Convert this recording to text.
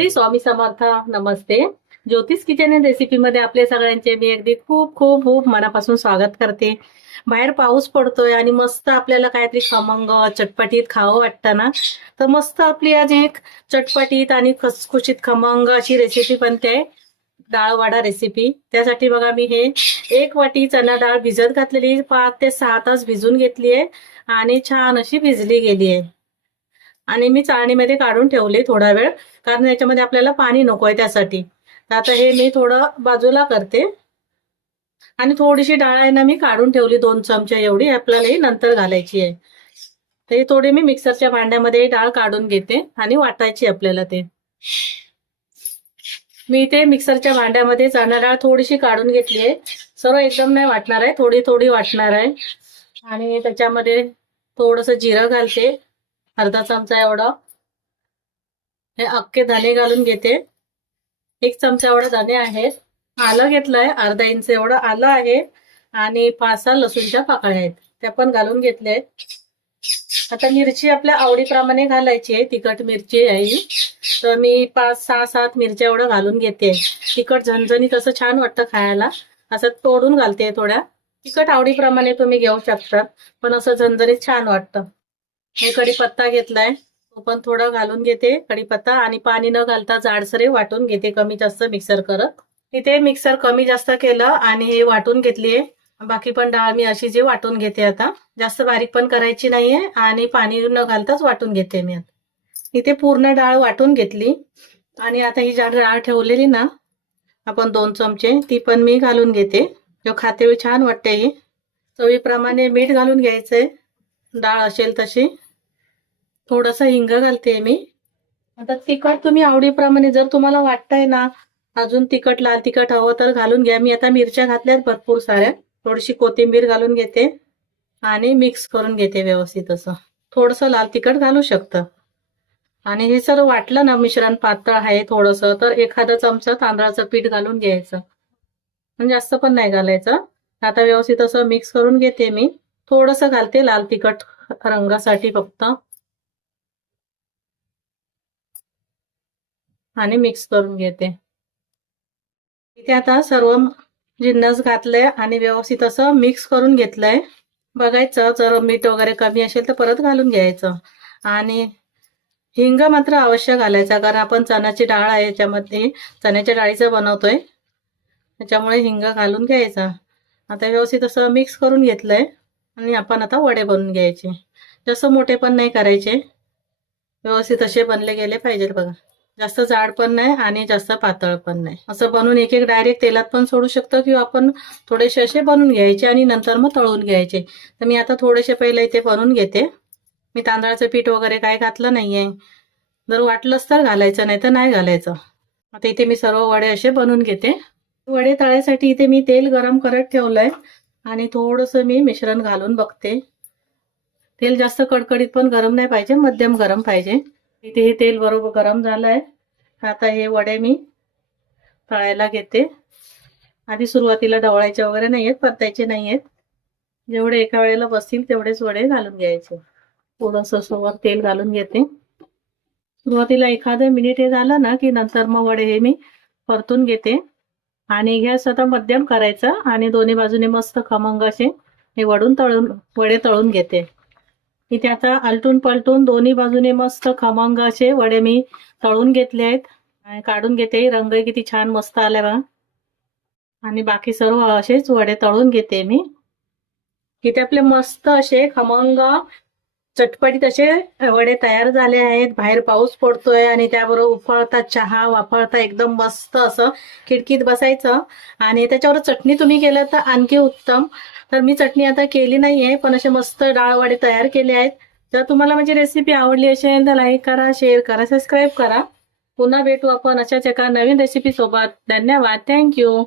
श्री स्वामी समर्थ. नमस्ते. ज्योतिष kitchen and recipe मध्ये आपले सगळ्यांचे मी अगदी खूप खूप खूप मनापासून स्वागत करते. बाहेर पाऊस पडतोय आणि मस्त आपल्याला काहीतरी खमंग चटपटीत खावं वाटतं ना, तर मस्त आपली आज एक चटपटीत आणि खुसखुशीत खमंग अशी रेसिपी बनते, डाळ वडा रेसिपी. त्यासाठी बघा मी हे 1 वाटी चणा डाळ भिजत घातलेली, 5 ते 6 तास भिजून घेतली आहे आणि छान अशी भिजली गेली आहे. आणि मी चाळणीमध्ये काढून ठेवले थोडा वेळ, कारण याच्यामध्ये आपल्याला पाणी नकोय त्यासाठी. तर आता हे मी थोडं बाजूला करते आणि थोडीशी डाळ आहे ना मी काढून ठेवली, 2 चमचे एवढी, आपल्याला ही नंतर घालायची आहे. तर हे थोडी मी मिक्सरच्या भांड्यामध्ये डाळ काढून घेते आणि वाटायची आपल्याला ते. मी इथे मिक्सरच्या भांड्यामध्ये चणा डाळ थोडीशी काढून घेतली आहे. सर्व एकदम नाही वाटणार आहे, थोडी थोडी वाटणार आहे. आणि त्याच्यामध्ये थोडंसं जिरं घालते, अर्धा चमचा एवढं. हे अख्खे धने घालून घेते, 1 चमचा एवढे धने आहेत. आलं घेतलंय, अर्धा इंच एवढं आलं आहे आणि 5-6 लसूणच्या पाकळ्या आहेत, त्या पण घालून घेतल्या आहेत. आता मिरची आपल्या आवडीप्रमाणे घालायची आहे, तिखट मिरची आहे तर मी 5-6-7 मिरच्या एवढं घालून घेते. तिखट झणझणीत असं छान वाटतं खायला, असं तोडून घालते थोड्या. तिखट आवडीप्रमाणे तुम्ही घेऊ शकता, पण असं झणझणीत छान वाटतं. हे कढीपत्ता घेतलाय, तो पण थोडा घालून घेते कढीपत्ता, आणि पाणी न घालता जाडसरे वाटून घेते, कमी जास्त मिक्सर करत. इथे मिक्सर कमी जास्त केलं आणि हे वाटून घेतलीये. बाकी पण डाळ मी अशी जी वाटून घेते, आता जास्त बारीक पण करायची नाहीये आणि पाणी न घालताच वाटून घेते मी. इथे पूर्ण डाळ वाटून घेतली आणि आता ही डाळ ठेवलेली ना आपण 2 चमचे, ती पण मी घालून घेते. जो खाते वेळी छान वाटते. ही चवीप्रमाणे मीठ घालून घ्यायचंय, डाळ असेल तशी. थोडंसं हिंग घालते मी. आता तिखट तुम्ही आवडीप्रमाणे, जर तुम्हाला वाटतंय ना अजून तिखट, लाल तिखट हवं तर घालून घ्या. मी आता मिरच्या घातल्यात भरपूर साऱ्या. थोडीशी कोथिंबीर घालून घेते आणि मिक्स करून घेते व्यवस्थित. असं थोडंसं लाल तिखट घालू शकतं. आणि हे सर्व वाटलं ना, मिश्रण पातळ आहे थोडंसं, तर एखादा चमचा तांदळाचं पीठ घालून घ्यायचं, म्हणजे जास्त पण नाही घालायचं. आता व्यवस्थित असं मिक्स करून घेते मी. थोडंसं घालते लाल तिखट रंगासाठी फक्त, आणि मिक्स करून घेते. इथे आता सर्व जिन्नस घातले आणि व्यवस्थित असं मिक्स करून घेतलंय. बघायचं जर मीठ वगैरे कमी असेल तर परत घालून घ्यायचं. आणि हिंग मात्र अवश्य घालायचा, कारण आपण चण्याची डाळ आहे याच्यामध्ये, चण्याच्या डाळीचं बनवतोय, त्याच्यामुळे हिंग घालून घ्यायचा. आता व्यवस्थित असं मिक्स करून घेतलंय आणि आपण आता वडे बनवून घ्यायचे. जास्त मोठे पण नाही करायचे, व्यवस्थित असे बनले गेले पाहिजेत बघा. जास्त जाड पण नाही आणि जास्त पातळ पण नाही. असं बनवून एक एक डायरेक्ट तेलात पण सोडू शकतो, किंवा आपण थोडेसे असे बनवून घ्यायचे आणि नंतर मग तळून घ्यायचे. तर मी आता थोडेसे पहिले इथे बनवून घेते. मी तांदळाचं पीठ वगैरे काय घातलं नाहीये, जर वाटलंच तर घालायचं, नाही तर नाही घालायचं. आता इथे मी सर्व वडे असे बनवून घेते. वडे तळायसाठी इथे मी तेल गरम करत ठेवलंय आणि थोडंसं मी मिश्रण घालून बघते. तेल जास्त कडकडीत पण गरम नाही पाहिजे, मध्यम गरम पाहिजे. इथे हे तेल बरोबर गरम झालंय. आता हे वडे मी तळायला घेते. आधी सुरुवातीला ढवळायचे वगैरे नाहीयेत, परतायचे नाहीयेत. जेवढे एका वेळेला बसतील तेवढेच वडे घालून घ्यायचे. थोडंसं सोबत तेल घालून घेते. सुरुवातीला एखादं मिनिट हे झालं ना की नंतर मग वडे हे मी परतून घेते. आणि गॅस आता मध्यम करायचा आणि दोन्ही बाजूने मस्त खमंग असे हे वडे तळून घेते. इथे आता आलटून पलटून दोन्ही बाजूने मस्त खमंग असे वडे मी तळून घेतले आहेत आणि काढून घेते. रंग किती छान मस्त आलाय बघा. आणि बाकी सर्व असेच वडे तळून घेते मी. इथे आपले मस्त असे खमंग चटपटीत असे वडे तयार झाले आहेत. बाहेर पाऊस पडतोय आणि त्याबरोबर उफाळता चहा, वाफाळता एकदम मस्त असं खिडकीत बसायचं. आणि त्याच्यावर चटणी तुम्ही केलं तर आणखी उत्तम. तर मी चटणी आता केली नाहीये, पण असे मस्त डाळ वडे तयार केले आहेत. जर तुम्हाला माझी रेसिपी आवडली असेल तर लाईक करा, शेअर करा, सबस्क्राईब करा. पुन्हा भेटू आपण अशाच एका नवीन रेसिपी सोबत. धन्यवाद. थँक्यू.